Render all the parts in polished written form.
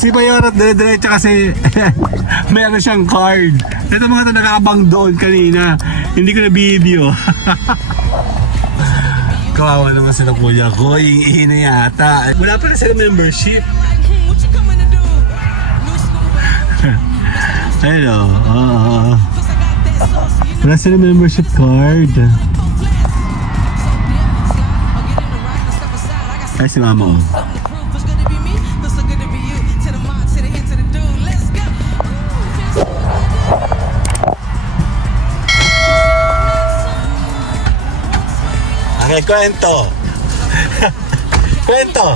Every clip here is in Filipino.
Si Mayor at dire-diretso kasi mayroon siyang card. Ito mga nakakabang doon kanina. Hindi ko na video. Kawawa naman sila kuya ko. Iingin na yata. Wala pa rin sila membership. Hello. Wala sila membership card. Ay, si mama oh. Okay, kwento. Kwento.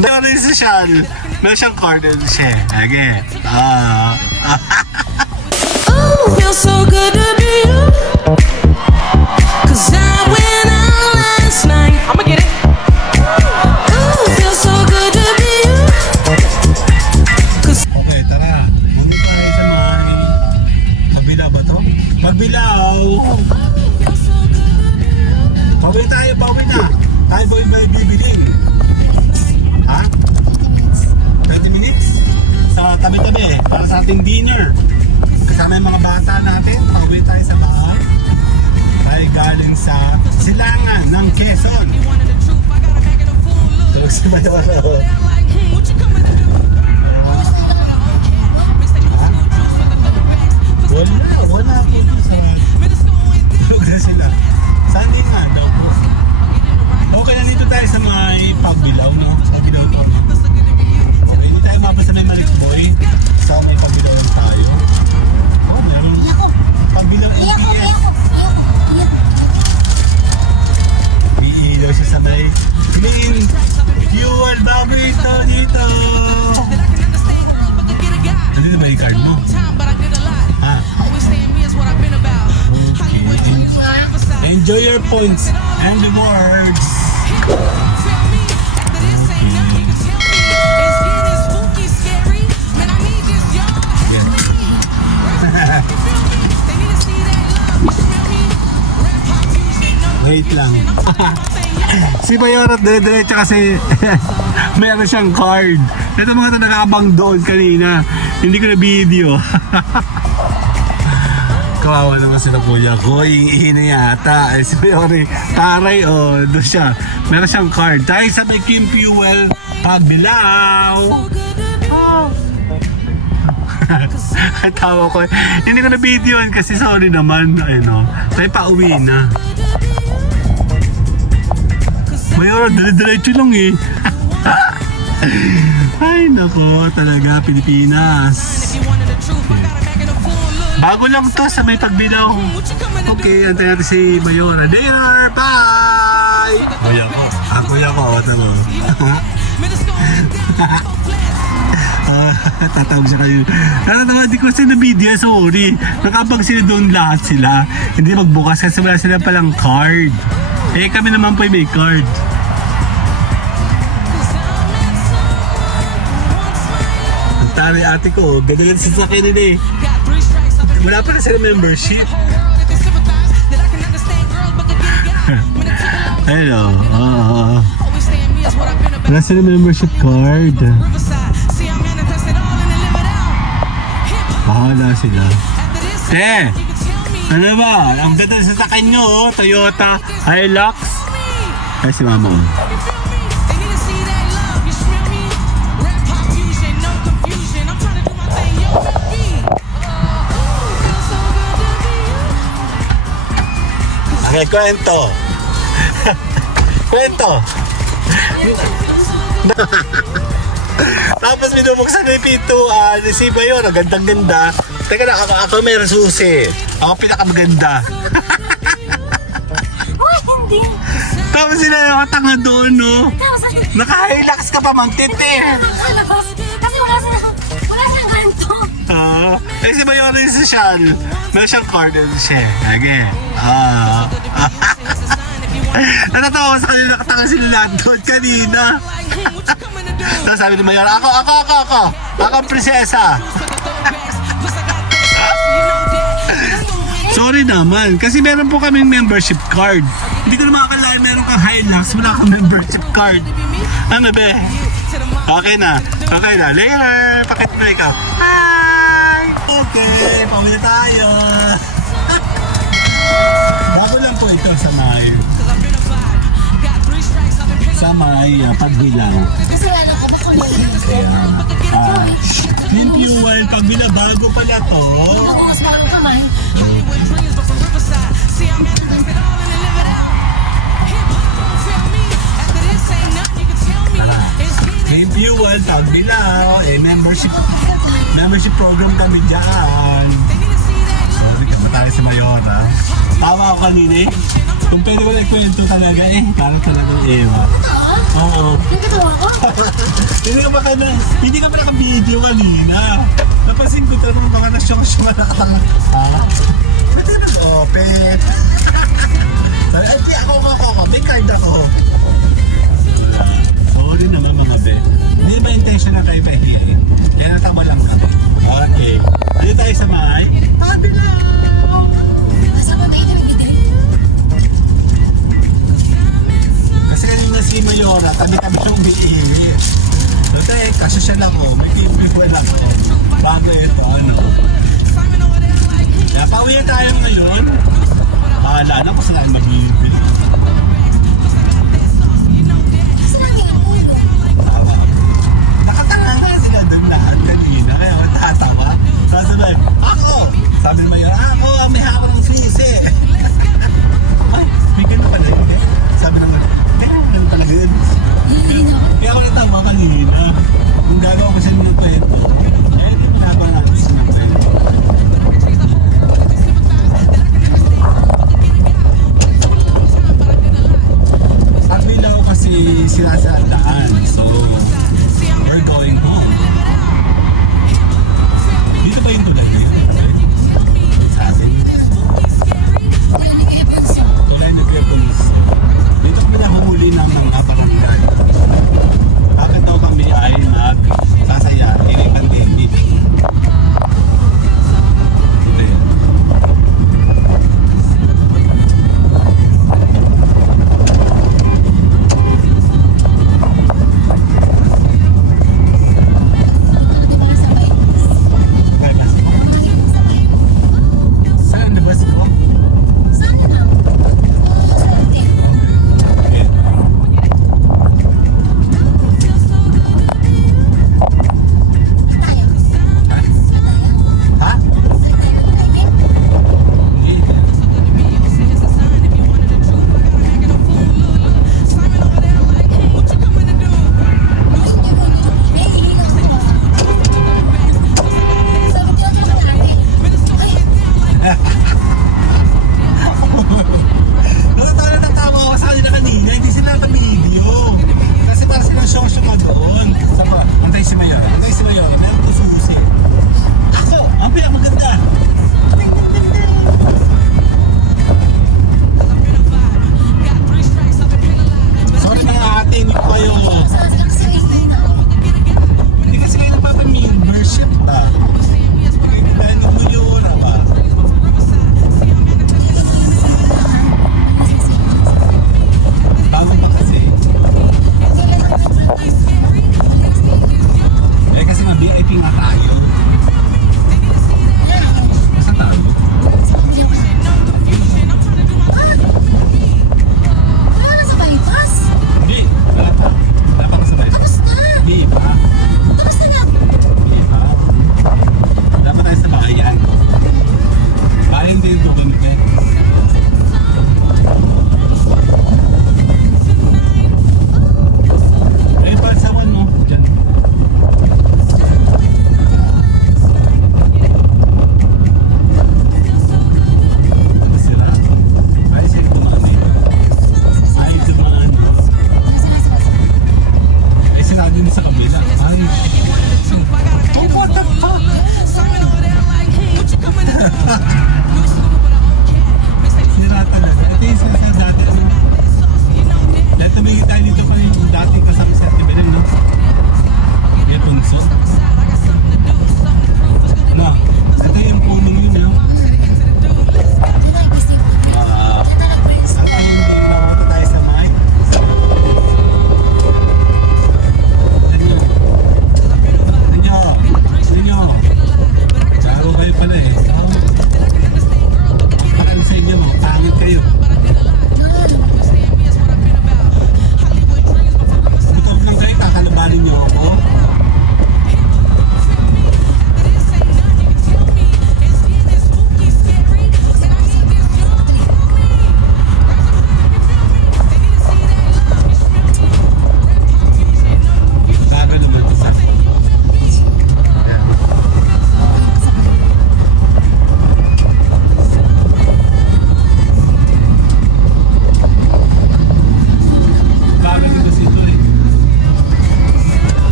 Meron rin social. Meron siyang card din siya. Okay. Oh, feels so good to be you. 'Cause I went out last night. I'ma get it. Oh, feels so good to be you. Okay, tara. Punta tayo sa may... Kabila ba to? Magbilaw! Pauwi tayo, pauwi na. Tayo ba yung may bibiling? Ha? 20 minutes? Sa tabi-tabi, para sa ating dinner. Kasama yung mga bata natin, pauwi tayo sa bahay. Tayo galing sa Silangan ng Quezon. Tulog si Mayora. Wala po sa... Tulog na sila. Sunday nga daw po. Okay, nandito tayo sa may Pagbilaw, no? Pagbilaw po. Okay, hindi tayo mabasa may Malikboy. Sa may Pagbilaw tayo. Oh, meron. Pagbilaw LPS. May ilaw siya sabay. Clean fuel bago ito dito. Hindi na ba yung card mo? Ha? Okay. Enjoy your points and rewards. Wait lang. Si Mayor at dire-diretso kasi mayroon siyang card. Ito mga nakakabang doon kanina. Hindi ko na video. Kawawa naman sila kuya ko. Iingin na yata. Ay, si Mayor taray doon siya. Meron siyang card. Tayo sa may Kim Fuel Pagbilaw. Ay, tawa ko. Hindi ko na videoan kasi sorry naman. Ano, tayo pa uwi na. Mayor, dire-diretso lang eh. Ay, nako, talaga, Pilipinas. Bago lang to sa may Pagbilaw. Okay, antayin natin si Mayora. There, bye! Kuya ko. Kuya ko, tama mo. Tatawag siya kayo. Tatawag, di ko sila video, sorry. Nakabag sila doon lahat sila. Hindi magbukas kasi wala sila palang card. Eh, kami naman po may card. Ang tari ate ko, ganda lang sa sakay nila eh. Wala pa rin sila membership. Hello. Wala sila membership card. Bahala sila. Ano ba? Ang ganda sa sakay nyo, Toyota Hilux. Ay, si mama. Okay, kwento. Kwento. Tapos binubuksan na yung pintuan. Si Bayon, ang gandang-ganda. Teka na, ako may susi. Ako pinakamaganda. Hindi. Tapos sila nakatanga doon, no? Naka-relax ka pa, magtiti. Kasi wala silang ganito. Eh si Bayon rin social. Meron siyang card din siya. Okay. Natatawa ko sa kanila, nakatanga sila lahat doon kanina. Tapos sabi ni Mayor, ako ang prinsesa. Sorry naman, kasi meron po kaming membership card. Hindi ko na makakalain meron kang Hilux, wala kang membership card. Ano be? Okay na. Okay na. Later. Pakit mo ikaw. Hi! Okay. Pamili tayo. Bago lang po ito sa may pagbilang. Kasi ano ka ba kung may Clean fuel, pagbilang bago pala to. mas malaki kamay? Clean fuel, pagbilang. Membership program kami dyan. Sorry ka, tayo sa Mayora. Tawa ako kanina eh. Kung pwede ko nagkwento talaga eh. Parang talagang Eva. Oo. Yung katawa ko? Hindi ka pa naka-video kanina. Napansin ko ito nung mga nasyok-syok na nakatanga. Pwede nag-open. Sabi, ay, di ako. May card ako. Wala. Sorry naman mga be. Hindi ba intention na kayo pahiya eh? Kaya natawa lang kami. Okay. Dito tayo sa may Pabilaw! Basta ba tayo nabigay? Kasi kanina si Mayora, tabi-tabi siyang umiilit. Okay, kasi siya lang ko, may people lang ko. Bago ito, ano. Kaya pauwi tayo ngayon. Bahala na kung saan mabibili. Saan yung ulo? Tawa. Nakatanga nga sila doon lahat kanina, kaya matatawa. Tapos sabi, ako! Sabi ni Mayora, ako ang may hawak ng sisi. Ay, may gano'n pala yun eh. Sabi naman, ganun talaga yun. Kaya ako natawa kanina. Kung gagawa ko sila ng kwento, eh, hindi pinagawa natin sila ng kwento. At bilang ko kasi sila sa daan, so we're going home. Dito ba yung tulad niya? Sa atin? Tulad ng Quebons. Dito kami nahuli ng mga barangay. Bakit daw kami ay nagsasaya? Hindi pandemic. Ito yun. Kaya kasi ko. Saan na bus ko? Okay. Ha? Hindi. Natatawa ako sa kanila kanina, hindi sila naka-video. Kasi para silang show-show ka doon. Saka, antay si Mayor, meron to susi. Ako, ang pinakamaganda. Ding, ding, ding, ding. Sorry mga ate, hindi ko kayo. Hindi kasi kayo napapamembership ba? Dahil nagmulura ba? Bago pa kasi. Eh kasi ma-VIP nga tayo. Saan tayo? Hindi, wala pa. Wala pa kasabay. Hindi pa. Hindi pa. Dapat tayo sa bayan. Bayan din ito kami pe. Eh, palsawan mo. Diyan. Sira. Ay, siya tumaan eh. Ay, tumaan. Eh, sila din sa kabila. Ay, oh, what the fuck? Sira talaga. Ito yung sa dati. Lahat tumingin tayo dito pa yung dating kasama sa Tiberen, no? May punso. No, ito yung puno yun, no? Sa tingin din na tayo sa mic. Ano yun?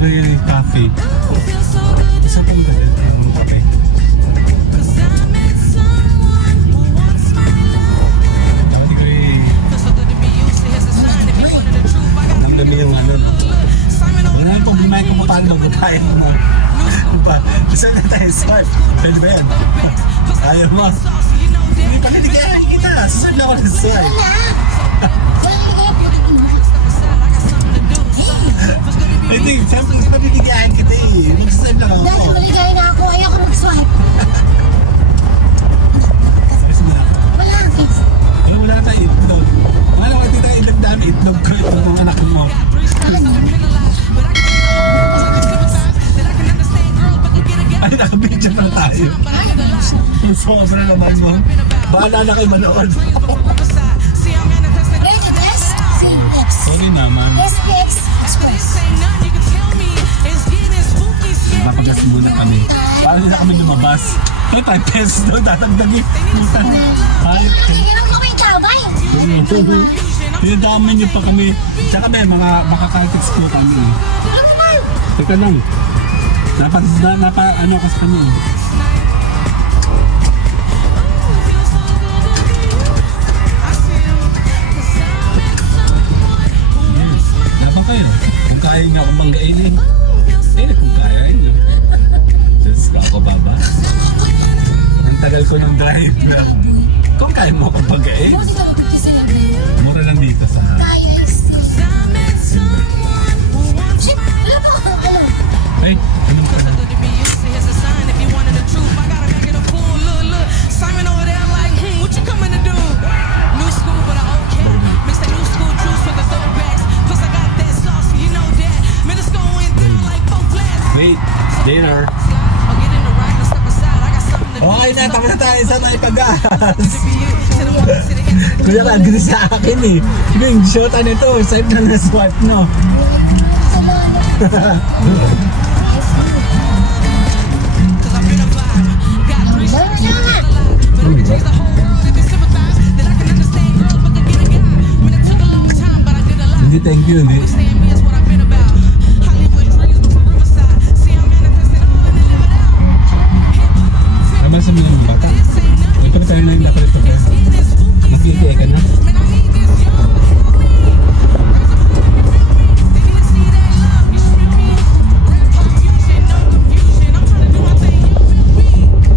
Really Cafe. Feels so good Saan ka ba? Okay. cause I met someone who wants my love. Dati ko eh. Feels so good to be used to here's a sign if you wanted the truth I gotta Namdami yung ano. Simon Wala over nang problema kung paano magpapain mo. Pa, gusto na tayo swipe. Pwede ba yan? Ayaw mo. sauce you know that Hindi pa niligayan kita. Susunod lang ako ng swipe. Wala. Wala yung airport mo. step aside I got something to do feels good to be Hindi, siyempre mas niligayan kita eh. Mag-swipe lang ako. Dahil maligay na ako, ayoko mag-swipe. Kasi na. Wala, kids. Eh, wala tayo itlog. Wala ko tita itlog dami itlog ko itlog ng anak mo. but I can sympathize that I can understand girl but they get a gap Ay, nakabidyo pa tayo. but I get a lot Yung sobra naman mo. Bahala na kayo manood. Riverside see I'm manifesting Wait, yes? Yes. Sorry naman. SPX after Express. this ain't nothing you can tell me it's getting spooky scary Napagas muna kami. Paano na kami lumabas? Kaya 5 pesos doon, tatagdagi. Hayop ka. Tingnan mo may tabay. Pinadami niyo pa kami. Tsaka may mga makakaltix ko kami. Ano naman? Teka lang. Ano kasi kami. Napa kayo. Kung kaya niyo ako manggainin. Kung kaya niyo. Diyos ka ako baba. Ang tagal ko ng drive. Kung kaya mo akong pagkain. Buti ka rin sila. Mura lang dito sa... Kaya is... Shit, wala pa ako alam. Ay, anong ka? Simon over there like, what you coming to do? New school, but I okay. Mix that new school juice with the throwbacks. Plus I got that sauce, you know that. Middle school went down like both flats. Wait, dinner. I'll get in the right and step aside. I got something to do. Okay na, tapos na tayo sa naipagas. To be you, to the one, to the end, to the Kuya ka, agree sa akin eh. Yung shota nito, swipe na na swipe no. cause I've been a vibe. Got three Wala nga. but I can change the whole world if you sympathize. That I can understand girls, but they get a guy. I mean, it took a long time, but I did a lot. Hindi, thank you. Hindi. Understand me is what I've been about. Hollywood dreams, but from Riverside. See, I manifested all and then live it out. Tama sa mga bata. This ain't nothing. May pagkain na yung dapat ito. It's getting spooky. Nakikita ka na. Man, I need this young. They need to see that love. You feel me? Rap confusion, no confusion. I'm trying to do my thing. You feel me?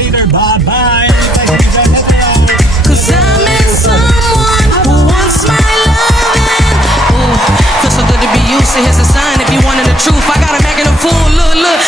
later. Bye-bye. Anytime, another hour. Cause I met someone who wants my loving. Ooh, feels so good to be used. So here's a sign if you wanted the truth. I got a Mac in a fool. Look, look.